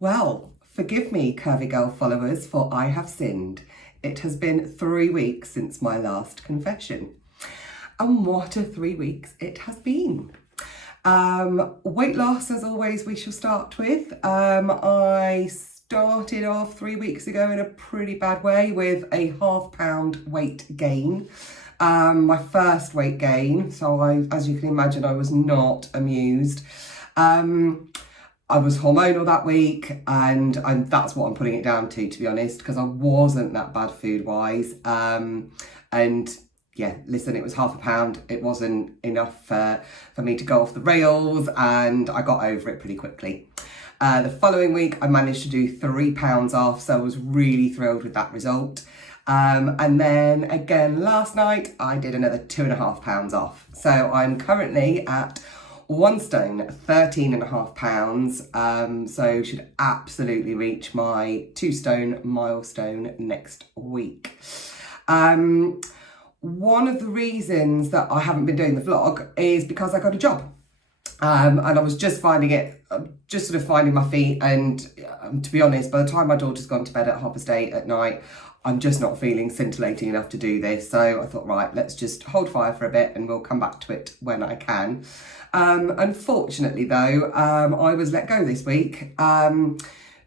Well, forgive me, Curvy Girl followers, for I have sinned. It has been 3 weeks since my last confession. And what a 3 weeks it has been. Weight loss, as always, we shall start with. I started off 3 weeks ago in a pretty bad way with a £0.5 weight gain. My first weight gain, so as you can imagine, I was not amused. I was hormonal that week, and that's what I'm putting it down to be honest, because I wasn't that bad food-wise. And yeah, listen, it was £0.5. It wasn't enough for me to go off the rails, and I got over it pretty quickly. The following week, I managed to do £3 off, so I was really thrilled with that result. And then again, last night, I did another £2.5 off. So I'm currently at 1 stone, 13.5 pounds. So should absolutely reach my 2 stone milestone next week. One of the reasons that I haven't been doing the vlog is because I got a job. And I was just finding my feet. And to be honest, by the time my daughter's gone to bed at 8:30 at night, I'm just not feeling scintillating enough to do this. So I thought, right, let's just hold fire for a bit and we'll come back to it when I can. Unfortunately though, I was let go this week.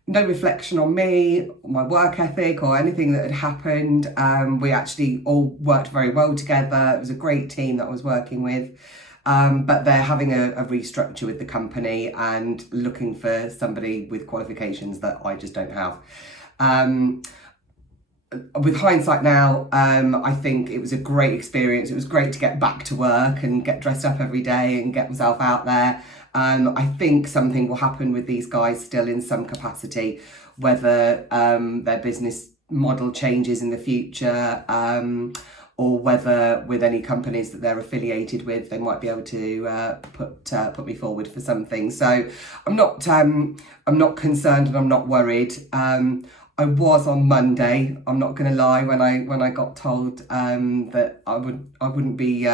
No reflection on me, my work ethic or anything that had happened. We actually all worked very well together. It was a great team that I was working with. But they're having a restructure with the company and looking for somebody with qualifications that I just don't have. With hindsight now, I think it was a great experience. It was great to get back to work and get dressed up every day and get myself out there. I think something will happen with these guys still in some capacity, whether their business model changes in the future, or whether with any companies that they're affiliated with, they might be able to put me forward for something. So I'm not concerned and I'm not worried. I was on Monday. I'm not going to lie. When I got told that I wouldn't be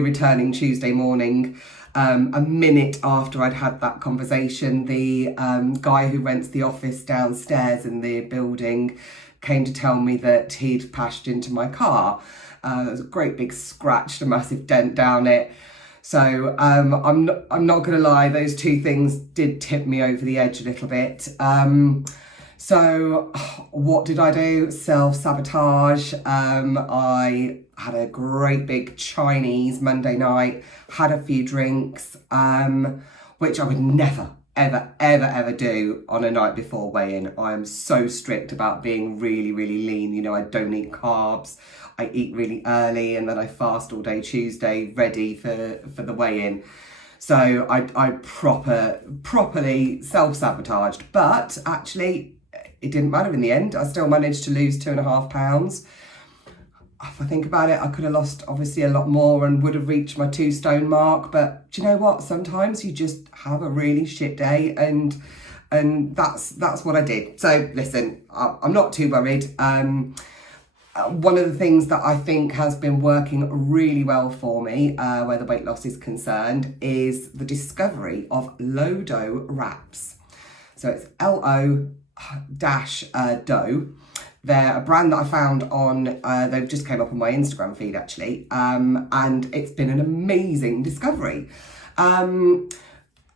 returning Tuesday morning, a minute after I'd had that conversation, the guy who rents the office downstairs in the building came to tell me that he'd pashed into my car. There was a great big scratch, a massive dent down it. So I'm not going to lie. Those two things did tip me over the edge a little bit. So what did I do? Self-sabotage. I had a great big Chinese Monday night, had a few drinks, which I would never, ever do on a night before weigh-in. I am so strict about being really, really lean. You know, I don't eat carbs. I eat really early and then I fast all day Tuesday, ready for the weigh-in. So I properly self-sabotaged, but actually it didn't matter in the end. I still managed to lose 2.5 pounds. If I think about it, I could have lost obviously a lot more and would have reached my 2 stone mark. But do you know what? Sometimes you just have a really shit day, and that's what I did. So listen, I'm not too worried. One of the things that I think has been working really well for me, where the weight loss is concerned, is the discovery of Lo-Dough wraps. So it's LO-Dough. They're a brand that I found on, they've just came up on my Instagram feed actually, and it's been an amazing discovery. They're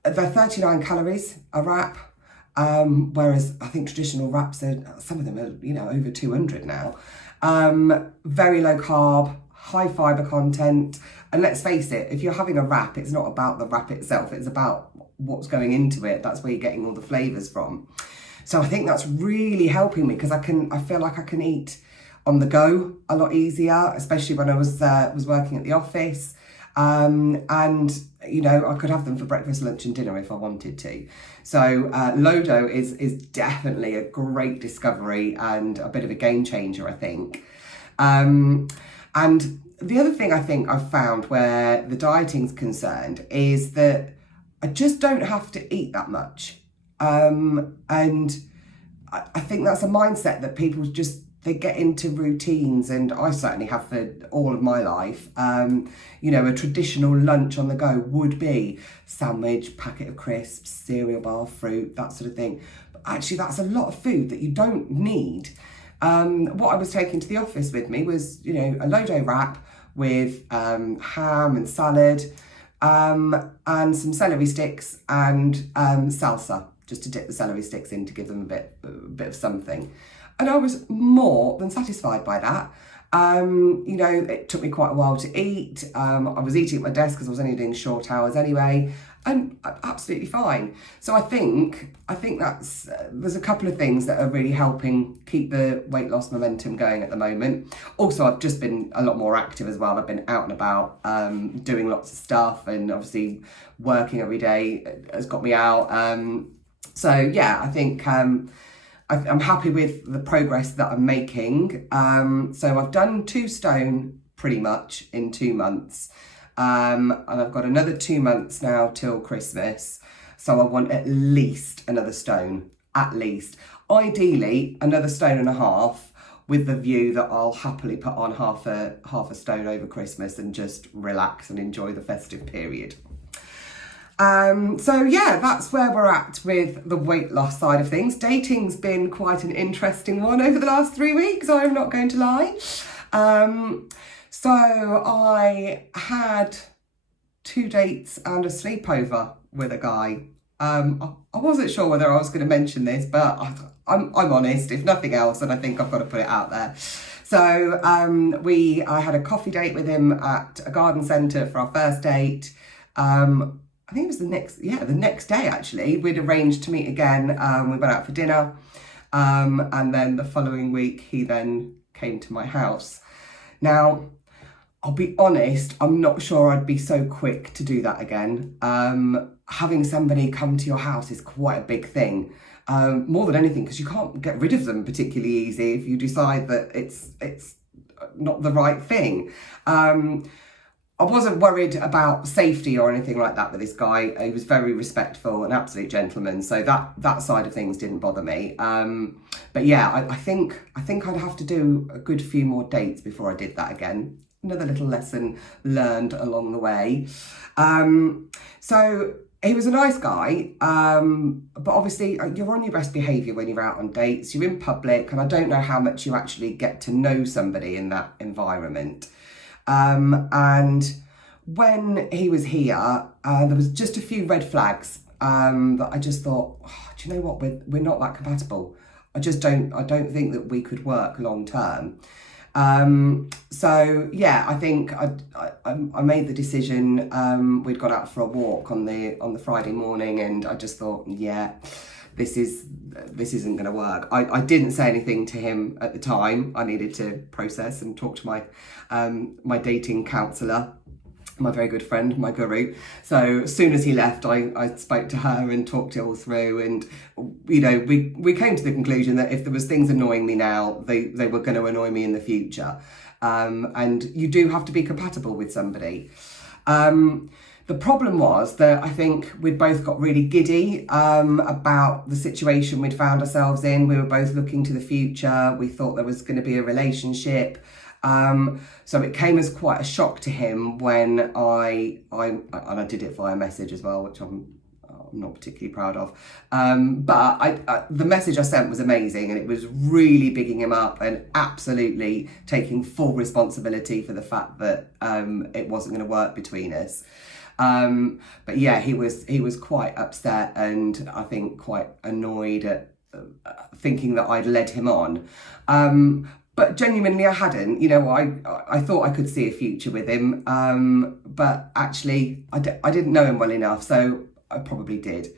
39 calories a wrap, whereas I think traditional wraps, some of them are, over 200 now. Very low carb, high fibre content, and let's face it, if you're having a wrap, it's not about the wrap itself, it's about what's going into it. That's where you're getting all the flavours from. So I think that's really helping me because I feel like I can eat on the go a lot easier, especially when I was working at the office. And I could have them for breakfast, lunch and dinner if I wanted to. So Lo-Dough is definitely a great discovery and a bit of a game changer, I think. And the other thing I think I've found where the dieting's concerned is that I just don't have to eat that much. And I think that's a mindset that people just they get into routines, and I certainly have for all of my life. You know, a traditional lunch on the go would be sandwich, packet of crisps, cereal bar, fruit, that sort of thing. But actually, that's a lot of food that you don't need. What I was taking to the office with me was, you know, a low-dough wrap with ham and salad, and some celery sticks and salsa, just to dip the celery sticks in to give them a bit of something. And I was more than satisfied by that. You know, it took me quite a while to eat. I was eating at my desk because I was only doing short hours anyway, and absolutely fine. So I think that's there's a couple of things that are really helping keep the weight loss momentum going at the moment. Also, I've just been a lot more active as well. I've been out and about, doing lots of stuff, and obviously working every day has got me out. So yeah, I think I'm happy with the progress that I'm making. So I've done 2 stone pretty much in 2 months. And I've got another 2 months now till Christmas. So I want at least another stone, at least. Ideally, another 1.5 stones with the view that I'll happily put on half a stone over Christmas and just relax and enjoy the festive period. So yeah, that's where we're at with the weight loss side of things. Dating's been quite an interesting one over the last 3 weeks, I'm not going to lie. So I had 2 dates and a sleepover with a guy. I wasn't sure whether I was going to mention this, but I'm honest. If nothing else, and I think I've got to put it out there. So I had a coffee date with him at a garden centre for our first date. I think it was the next day actually. We'd arranged to meet again. We went out for dinner, and then the following week he then came to my house. Now, I'll be honest, I'm not sure I'd be so quick to do that again. Having somebody come to your house is quite a big thing. More than anything, because you can't get rid of them particularly easy if you decide that it's not the right thing. I wasn't worried about safety or anything like that with this guy. He was very respectful, an absolute gentleman. So that side of things didn't bother me. But yeah, I think I'd have to do a good few more dates before I did that again. Another little lesson learned along the way. So he was a nice guy, but obviously you're on your best behaviour when you're out on dates. You're in public, and I don't know how much you actually get to know somebody in that environment. And when he was here, there was just a few red flags that I just thought, do you know what, we're not that compatible. I don't think that we could work long term. So yeah, I think I made the decision. We'd got out for a walk on the Friday morning, and I just thought, yeah, this isn't going to work. I didn't say anything to him at the time. I needed to process and talk to my dating counsellor, my very good friend, my guru. So as soon as he left, I spoke to her and talked it all through, and you know, we came to the conclusion that if there was things annoying me now, they were going to annoy me in the future. And you do have to be compatible with somebody. The problem was that I think we'd both got really giddy about the situation we'd found ourselves in. We were both looking to the future. We thought there was going to be a relationship. So it came as quite a shock to him when I did it via message as well, which I'm not particularly proud of. But the message I sent was amazing, and it was really bigging him up and absolutely taking full responsibility for the fact that it wasn't going to work between us. But yeah, he was quite upset, and I think quite annoyed at thinking that I'd led him on. But genuinely, I hadn't. You know, I thought I could see a future with him, but actually, I didn't know him well enough, so I probably did.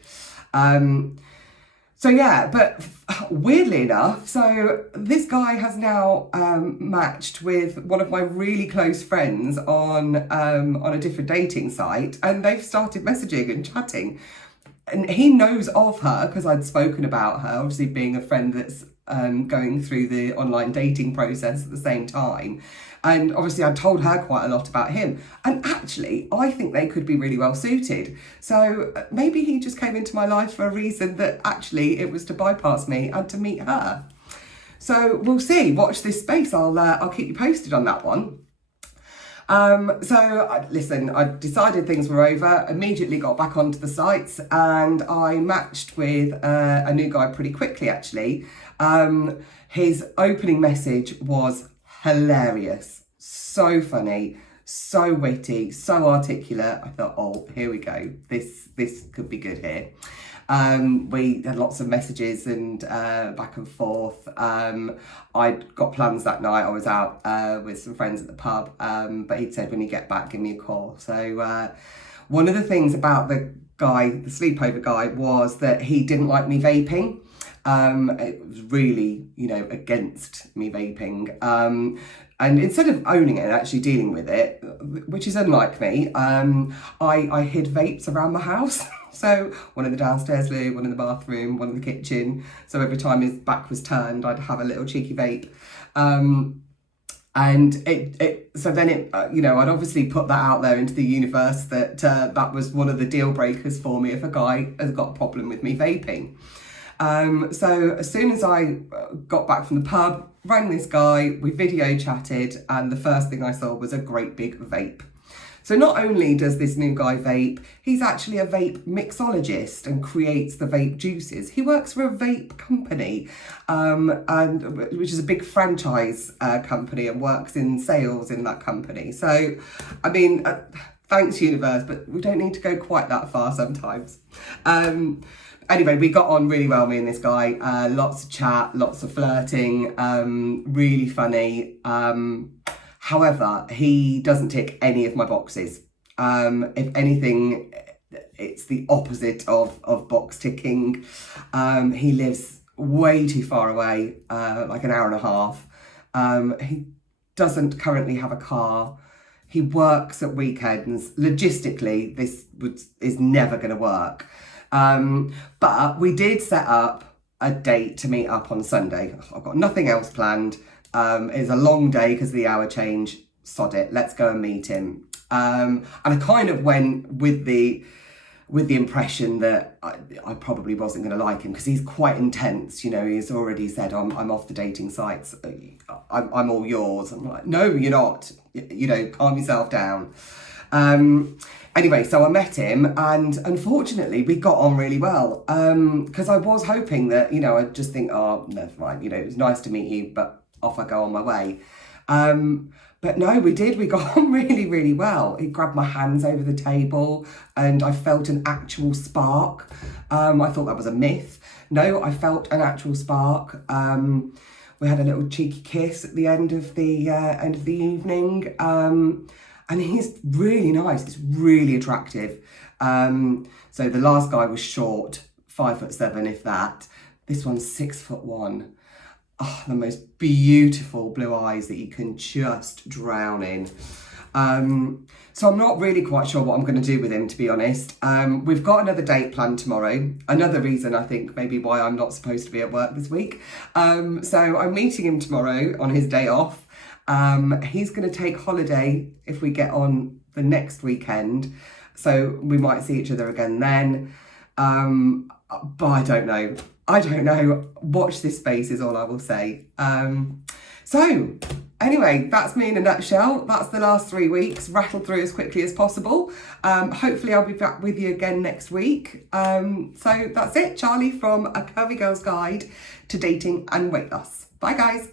So yeah, but weirdly enough, so this guy has now matched with one of my really close friends on a different dating site, and they've started messaging and chatting. And he knows of her because I'd spoken about her, obviously being a friend that's going through the online dating process at the same time. And obviously I told her quite a lot about him. And actually, I think they could be really well suited. So maybe he just came into my life for a reason that actually it was to bypass me and to meet her. So we'll see. Watch this space. I'll keep you posted on that one. Listen, I decided things were over, immediately got back onto the sites, and I matched with a new guy pretty quickly, actually. His opening message was hilarious, so funny, so witty, so articulate. I thought, oh, here we go. This could be good here. We had lots of messages and back and forth. I'd got plans that night. I was out with some friends at the pub, but he'd said, when you get back, give me a call. So one of the things about the sleepover guy, was that he didn't like me vaping. It was really, against me vaping. And instead of owning it and actually dealing with it, which is unlike me, I hid vapes around my house. So one in the downstairs loo, one in the bathroom, one in the kitchen. So every time his back was turned, I'd have a little cheeky vape. I'd obviously put that out there into the universe that that was one of the deal breakers for me if a guy has got a problem with me vaping. So as soon as I got back from the pub, rang this guy, we video chatted, and the first thing I saw was a great big vape. So not only does this new guy vape, he's actually a vape mixologist and creates the vape juices. He works for a vape company, which is a big franchise company, and works in sales in that company. So, I mean, thanks universe, but we don't need to go quite that far sometimes. Anyway, we got on really well, me and this guy. Lots of chat, lots of flirting, really funny. However, he doesn't tick any of my boxes. If anything, it's the opposite of box ticking. He lives way too far away, like an hour and a half. He doesn't currently have a car. He works at weekends. Logistically, this is never going to work. But we did set up a date to meet up on Sunday. I've got nothing else planned. It's a long day because of the hour change. Sod it, let's go and meet him. And I kind of went with the impression that I probably wasn't going to like him, because he's quite intense. He's already said, I'm off the dating sites. I'm all yours. I'm like, no, you're not. Calm yourself down. Anyway, so I met him, and unfortunately we got on really well, because I was hoping that, I'd just think, oh, never mind, it was nice to meet you, but off I go on my way. But no, we got on really, really well. He grabbed my hands over the table and I felt an actual spark. I thought that was a myth. No, I felt an actual spark. We had a little cheeky kiss at the end of the evening. And he's really nice. He's really attractive. So the last guy was short, 5'7", if that. This one's 6'1". Oh, the most beautiful blue eyes that you can just drown in. So I'm not really quite sure what I'm going to do with him, to be honest. We've got another date planned tomorrow. Another reason, I think, maybe why I'm not supposed to be at work this week. So I'm meeting him tomorrow on his day off. He's going to take holiday if we get on the next weekend. So we might see each other again then. But I don't know. Watch this space is all I will say. So anyway, that's me in a nutshell. That's the last 3 weeks, rattled through as quickly as possible. Hopefully I'll be back with you again next week. So that's it. Charlie from A Curvy Girl's Guide to Dating and Weight Loss. Bye guys.